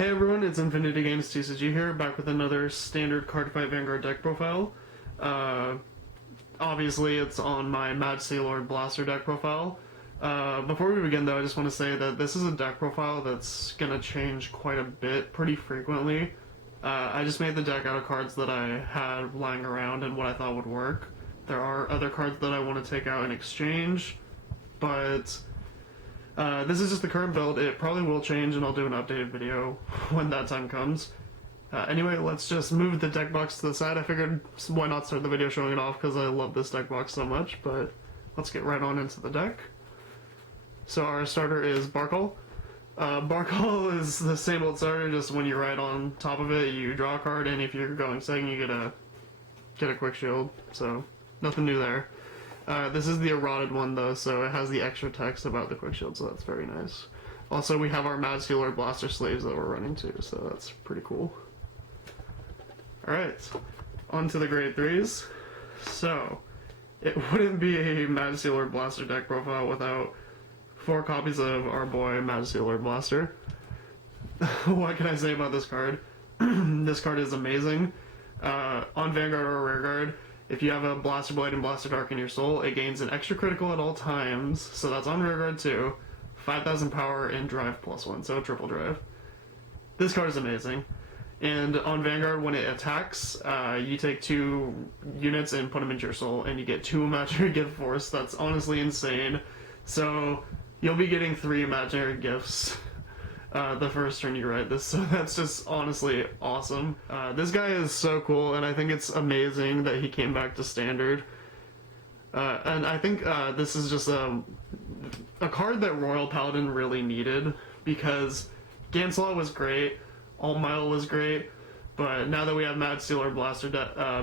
Hey everyone, it's Infinity Games TCG here, back with another standard Cardfight Vanguard deck profile. Obviously it's on my Majesty Blaster deck profile. Before we begin though, I just want to say that this is a deck profile that's gonna change quite a bit pretty frequently. I just made the deck out of cards that I had lying around and what I thought would work. There are other cards that I want to take out in exchange, but this is just the current build. It probably will change and I'll do an updated video when that time comes. Anyway, let's just move the deck box to the side. I figured why not start the video showing it off because I love this deck box so much, but let's get right on into the deck. So our starter is Barkle. Barkle is the same old starter, just when you ride on top of it, you draw a card, and if you're going second, you get a quick shield, so nothing new there. This is the eroded one though, so it has the extra text about the quick shield, so that's very nice. Also, we have our Majesty Blaster slaves that we're running too, so that's pretty cool. Alright, on to the grade 3s. So, it wouldn't be a Majesty Blaster deck profile without 4 copies of our boy Majesty Blaster. What can I say about this card? This card is amazing. On Vanguard or Rearguard, if you have a Blaster Blade and Blaster Dark in your soul, it gains an extra critical at all times, so that's on Rearguard too, 5,000 power and drive +1, so triple drive. This card is amazing. And on Vanguard, when it attacks, you take 2 units and put them into your soul, and you get 2 imaginary gift force. That's honestly insane. So you'll be getting 3 imaginary gifts the first turn you write this, so that's just honestly awesome. This guy is so cool, and I think it's amazing that he came back to standard. And I think this is just a card that Royal Paladin really needed, because Ganslot was great, Altmile was great, but now that we have Majesty Blaster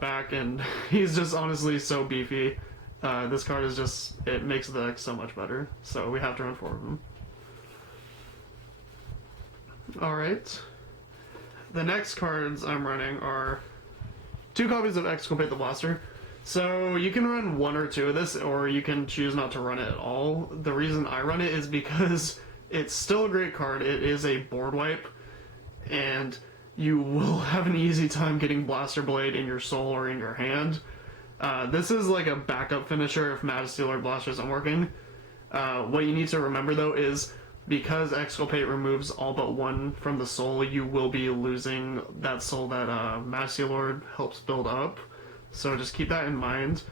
back, and he's just honestly so beefy, this card is just, it makes the deck so much better, so we have to run 4 of them. Alright, the next cards I'm running are 2 copies of Exculpate the Blaster. So you can run 1 or 2 of this, or you can choose not to run it at all. The reason I run it is because it's still a great card. It is a board wipe, and you will have an easy time getting Blaster Blade in your soul or in your hand. This is like a backup finisher if Majesty Blaster isn't working. What you need to remember though is, because Exculpate removes all but 1 from the soul, you will be losing that soul that Majesty Lord helps build up. So just keep that in mind.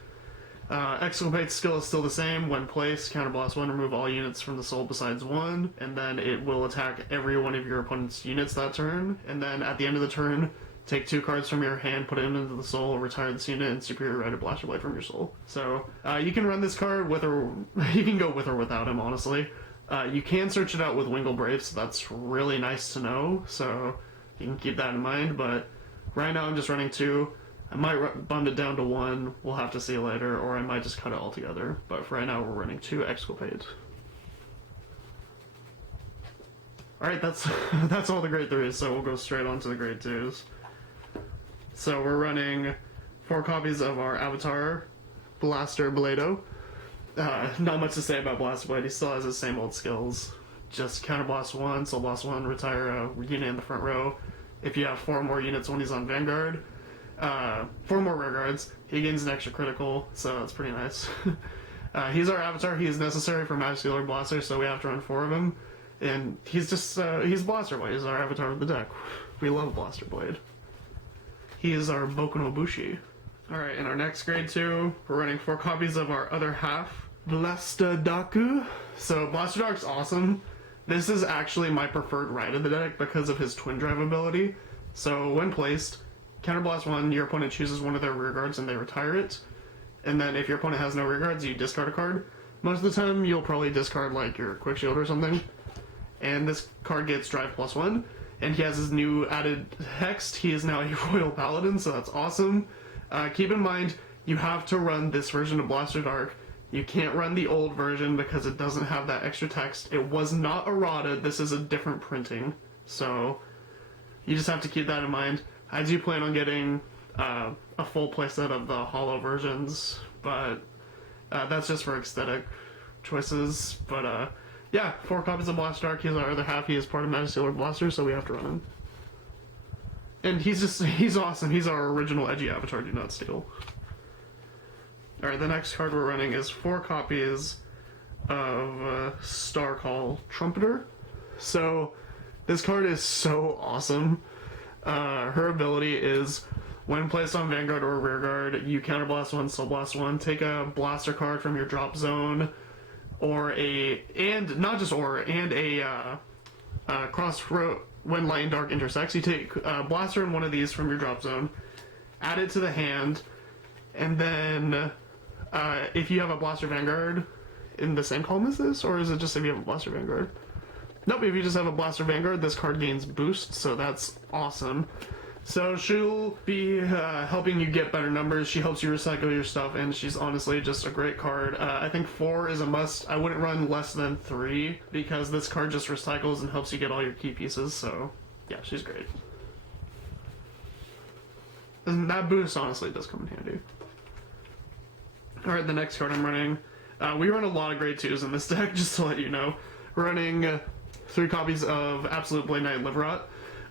Exculpate's skill is still the same. When placed, counterblast 1, remove all units from the soul besides 1, and then it will attack every one of your opponent's units that turn. And then at the end of the turn, take 2 cards from your hand, put them into the soul, retire this unit, and superior write a Blaster Blade from your soul. So you can run this card with or you can go with or without him, honestly. You can search it out with Wingle Brave, so that's really nice to know, so you can keep that in mind, but right now I'm just running 2. I might bump it down to 1, we'll have to see later, or I might just cut it all together, but for right now we're running 2 Exculpate. Alright, that's all the grade 3s, so we'll go straight on to the grade 2s. So we're running 4 copies of our Avatar, Blaster Blado. Not much to say about Blaster Blade, he still has his same old skills. Just counterblast 1, soul blast 1, retire a unit in the front row. If you have 4 more units when he's on Vanguard, 4 more rear guards, he gains an extra critical, so that's pretty nice. He's our Avatar, he is necessary for Majesty Blaster, so we have to run 4 of him. And he's just, he's Blaster Blade, he's our Avatar of the deck. We love Blaster Blade. He is our Boku no Bushi. Alright, in our next grade 2, we're running 4 copies of our other half, Blaster Daku. So Blaster Dark's awesome. This is actually my preferred ride of the deck because of his twin drive ability. So when placed, counterblast 1, your opponent chooses one of their rear guards and they retire it. And then if your opponent has no rear guards, you discard a card. Most of the time you'll probably discard like your quick shield or something. And this card gets drive +1. And he has his new added text. He is now a Royal Paladin, so that's awesome. Keep in mind, you have to run this version of Blaster Dark. You can't run the old version because it doesn't have that extra text. It was not eroded, this is a different printing. So, you just have to keep that in mind. I do plan on getting a full playset of the holo versions, but that's just for aesthetic choices. But Yeah, 4 copies of Blaster Dark. He's our other half. He is part of Majesty Lord Blaster, so we have to run him. And he's awesome. He's our original edgy avatar, do not steal. Alright, the next card we're running is 4 copies of Star Call Trumpeter. So, this card is so awesome. Her ability is, when placed on Vanguard or Rearguard, you counterblast 1, Soul Blast 1, take a blaster card from your drop zone, and crossroad. When Light and Dark intersects, you take a blaster in one of these from your drop zone, add it to the hand, and then if you have a Blaster Vanguard in the same column as this, or is it just if you have a Blaster Vanguard? Nope, if you just have a Blaster Vanguard, this card gains boost, so that's awesome. So she'll be helping you get better numbers, she helps you recycle your stuff, and she's honestly just a great card. I think 4 is a must. I wouldn't run less than 3, because this card just recycles and helps you get all your key pieces, so yeah, she's great. And that boost honestly does come in handy. Alright, the next card I'm running, we run a lot of grade 2s in this deck, just to let you know. We're running 3 copies of Absolute Blade Knight Liverot.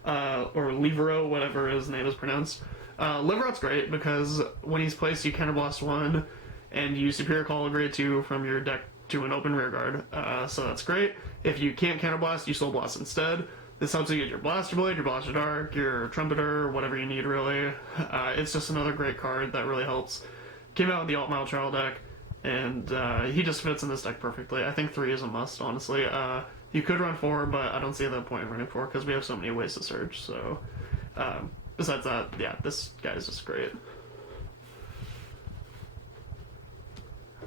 Or Livero, whatever his name is pronounced. Liverot's great because when he's placed, you counterblast 1 and you Superior Call a grade 2 from your deck to an open rearguard. So that's great. If you can't counterblast, you Soul Blast instead. This helps you get your Blaster Blade, your Blaster Dark, your Trumpeter, whatever you need really. It's just another great card that really helps. Came out in the Alt Mile Trial deck, and he just fits in this deck perfectly. I think 3 is a must, honestly. You could run 4, but I don't see the point in running 4 because we have so many ways to search. So, besides that, yeah, this guy is just great.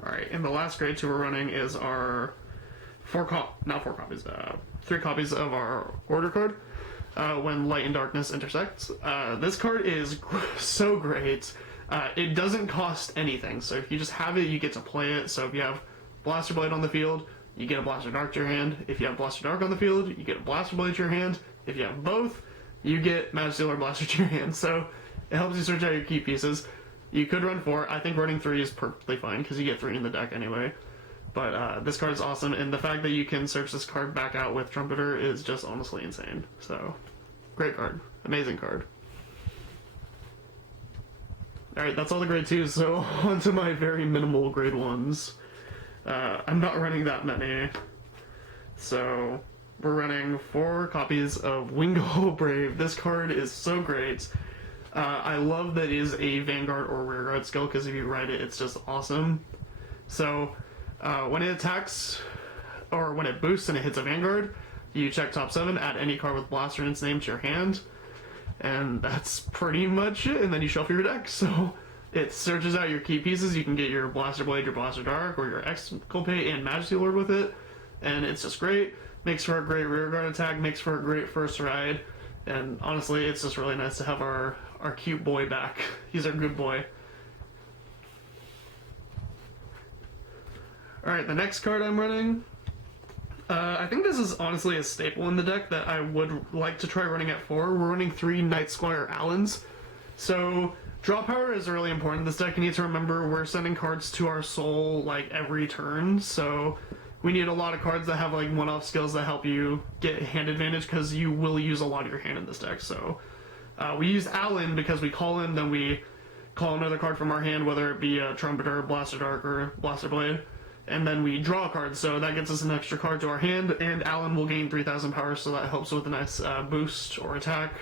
Alright, and the last grade 2 we're running is our 3 copies of our Order card, when Light and Darkness intersects. This card is so great. It doesn't cost anything, so if you just have it, you get to play it. So if you have Blaster Blade on the field, you get a Blaster Dark to your hand. If you have Blaster Dark on the field, you get a Blaster Blade to your hand. If you have both, you get Majesty Lord Blaster to your hand. So it helps you search out your key pieces. You could run 4. I think running 3 is perfectly fine because you get 3 in the deck anyway. But this card is awesome, and the fact that you can search this card back out with Trumpeter is just honestly insane. So, great card. Amazing card. Alright, that's all the grade 2s, so on to my very minimal grade 1s. I'm not running that many, so we're running 4 copies of Wingo Brave. This card is so great. I love that it is a Vanguard or Rearguard skill, because if you ride it, it's just awesome. So, when it attacks, or when it boosts and it hits a Vanguard, you check top 7, add any card with Blaster in its name to your hand, and that's pretty much it, and then you shuffle your deck. So it searches out your key pieces. You can get your Blaster Blade, your Blaster Dark, or your Exculpate and Majesty Lord with it, and it's just great. Makes for a great rearguard attack, makes for a great first ride, and honestly, it's just really nice to have our cute boy back. He's our good boy. Alright, the next card I'm running, I think this is honestly a staple in the deck that I would like to try running at 4. We're running 3 Night Squire Allens. So, draw power is really important in this deck. You need to remember we're sending cards to our soul like every turn, so we need a lot of cards that have like one-off skills that help you get hand advantage, because you will use a lot of your hand in this deck. So we use Allen because we call in, then we call another card from our hand, whether it be a Trumpeter, Blaster Dark, or Blaster Blade, and then we draw a card, so that gets us an extra card to our hand, and Allen will gain 3,000 power, so that helps with a nice boost or attack.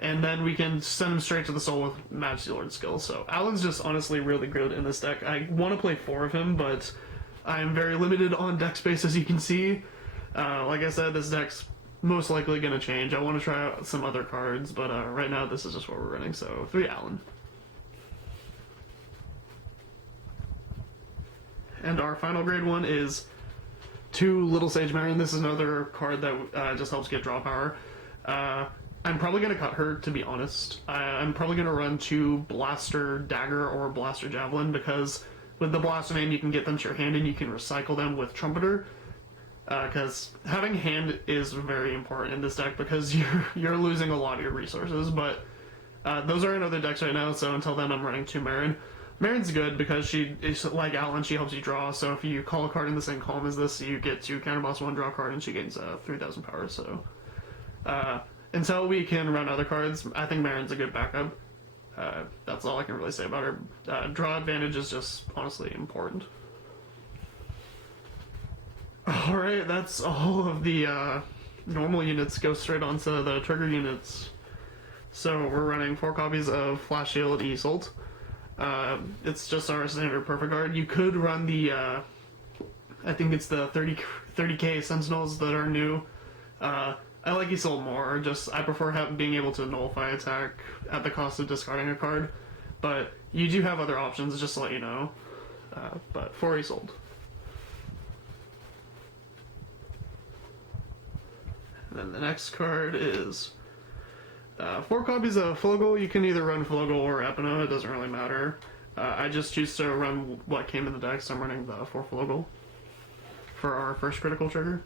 And then we can send him straight to the soul with Majesty Lord skill. So Allen's just honestly really good in this deck. I want to play 4 of him, but I'm very limited on deck space, as you can see. Like I said, this deck's most likely going to change. I want to try out some other cards, but right now this is just what we're running, so 3 Allen. And our final grade 1 is 2 Little Sage Marion. This is another card that just helps get draw power. I'm probably going to cut her, to be honest. I'm probably going to run 2 Blaster Dagger or Blaster Javelin, because with the Blaster name you can get them to your hand and you can recycle them with Trumpeter. Because having hand is very important in this deck, because you're losing a lot of your resources, but those are in other decks right now, so until then I'm running 2 Marin. Marin's good because she is like Alan, she helps you draw, so if you call a card in the same column as this, you get to counterboss 1, draw a card, and she gains 3,000 power, so... until we can run other cards, I think Marin's a good backup. That's all I can really say about her. Draw advantage is just honestly important. Alright, that's all of the normal units. Go straight onto the trigger units. So we're running 4 copies of Flash Shield Isolt. It's just our standard Perfect Guard. You could run the, I think it's the 30k Sentinels that are new. I like Isolt more, just I prefer being able to nullify attack at the cost of discarding a card. But you do have other options, just to let you know. But for Isolt. And then the next card is 4 copies of Flogel. You can either run Flogel or Epona, it doesn't really matter. I just choose to run what came in the deck, so I'm running the 4 Flogel for our first critical trigger.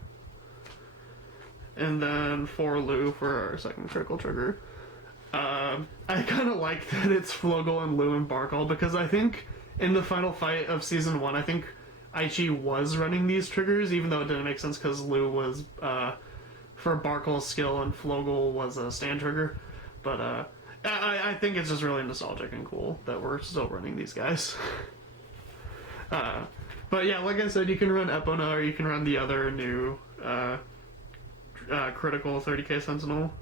And then 4 Lu for our second critical trigger. I kind of like that it's Flogel and Lu and Barkle, because I think in the final fight of Season 1, I think Aichi was running these triggers, even though it didn't make sense because Lu was for Barkle's skill and Flogel was a stand trigger. But I think it's just really nostalgic and cool that we're still running these guys. But yeah, like I said, you can run Epona or you can run the other new critical 30k Sentinel.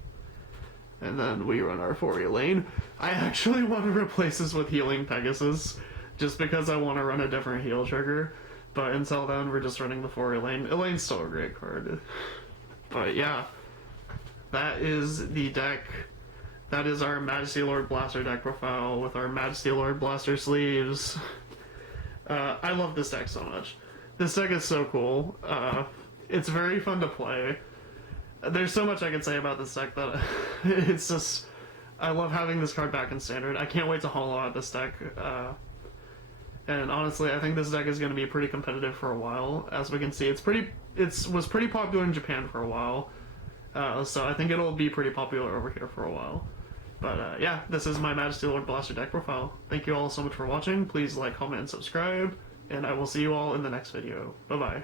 And then we run our 4 Elaine. I actually want to replace this with Healing Pegasus, just because I want to run a different heal trigger. But until then, we're just running the 4 Elaine. Elaine's still a great card. But yeah, that is the deck. That is our Majesty Lord Blaster deck profile with our Majesty Lord Blaster sleeves. I love this deck so much. This deck is so cool. It's very fun to play. There's so much I can say about this deck that it's just... I love having this card back in Standard. I can't wait to hollow out this deck. And honestly, I think this deck is going to be pretty competitive for a while. As we can see, it was pretty popular in Japan for a while. So I think it'll be pretty popular over here for a while. But yeah, this is my Majesty Lord Blaster deck profile. Thank you all so much for watching. Please like, comment, and subscribe. And I will see you all in the next video. Bye-bye.